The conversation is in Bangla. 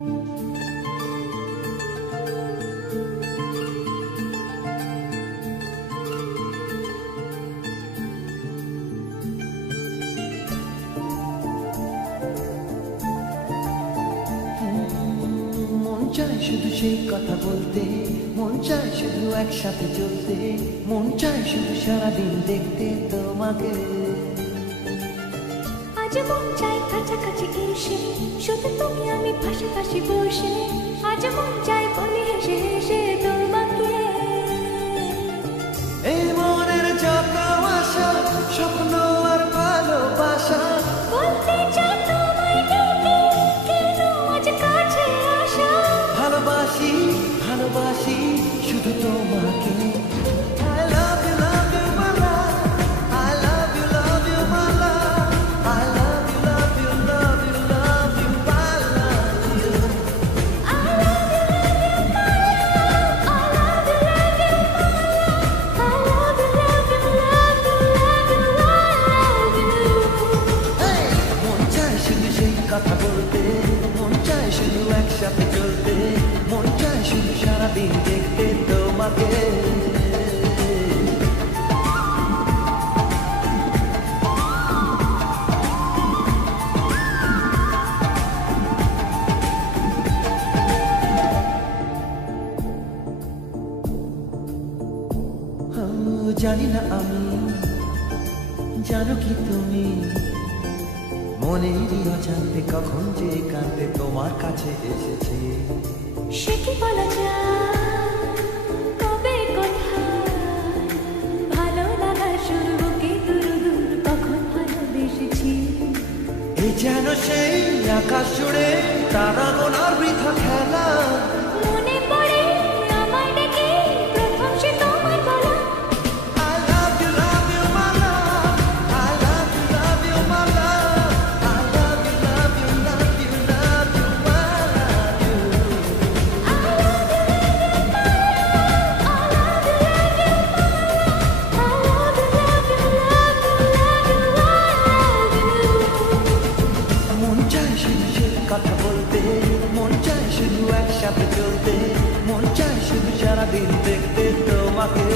চায় শুধু সেই কথা বলতে, মন চায় শুধু একসাথে চলতে, মন চায় শুধু সারাদিন দেখতে তোমাকে। আজ মন চায় কাছাকাছি এসে শুধু তুমি আমি পাশাপাশি বসে, আজ মন চায় বলে হেসে হেসে তোমাকে। এই মনের যত আশা স্বপ্ন আর ভালোবাসা বলতে চাই তোমায় ডেকে, কেন আজ কাছে আসা। ভালোবাসি ভালোবাসি শুধু তোমাকে। I love you, love you, my love. I love you, love you, my love. I love you, love you, love you, love you, I love you. I love you, love you, my love. I love you, love you, my love. I love you, love you, love you, love you, I love you. Hey! মন চায় শুধু সেই কথা বলতে, মন চায় শুধু একসাথে চলতে, মন চায় শুধু সারাদিন দেখতে তোমাকে। জানি না আমি, জানো কি তুমি, মনেরই অজান্তে কখন যে কাঁদতে তোমার কাছে এসেছে। সে কি বলা যায়, কবে কোথায়, ভালো লাগা শুরু বুকে দূর দূর কখন ভালোবেসেছি। এই যেন সেই আকাশ জুড়ে তারা গোনার বৃথা খেলা। মনে পড়ে আমায় ডেকে প্রথম সে তোমার বলা। I love you, love you, my love. I love you, love you, my love. I love you, love you, love you, love you, I love you. I love you, love you, my love. I love you, love you, my love. I love you, love you, love you, love you, I love you. মন চায় শুধু সেই কথা বলতে, মন চায় শুধু একসাথে চলতে, মন চায় শুধু সারাদিন দেখতে তোমাকে।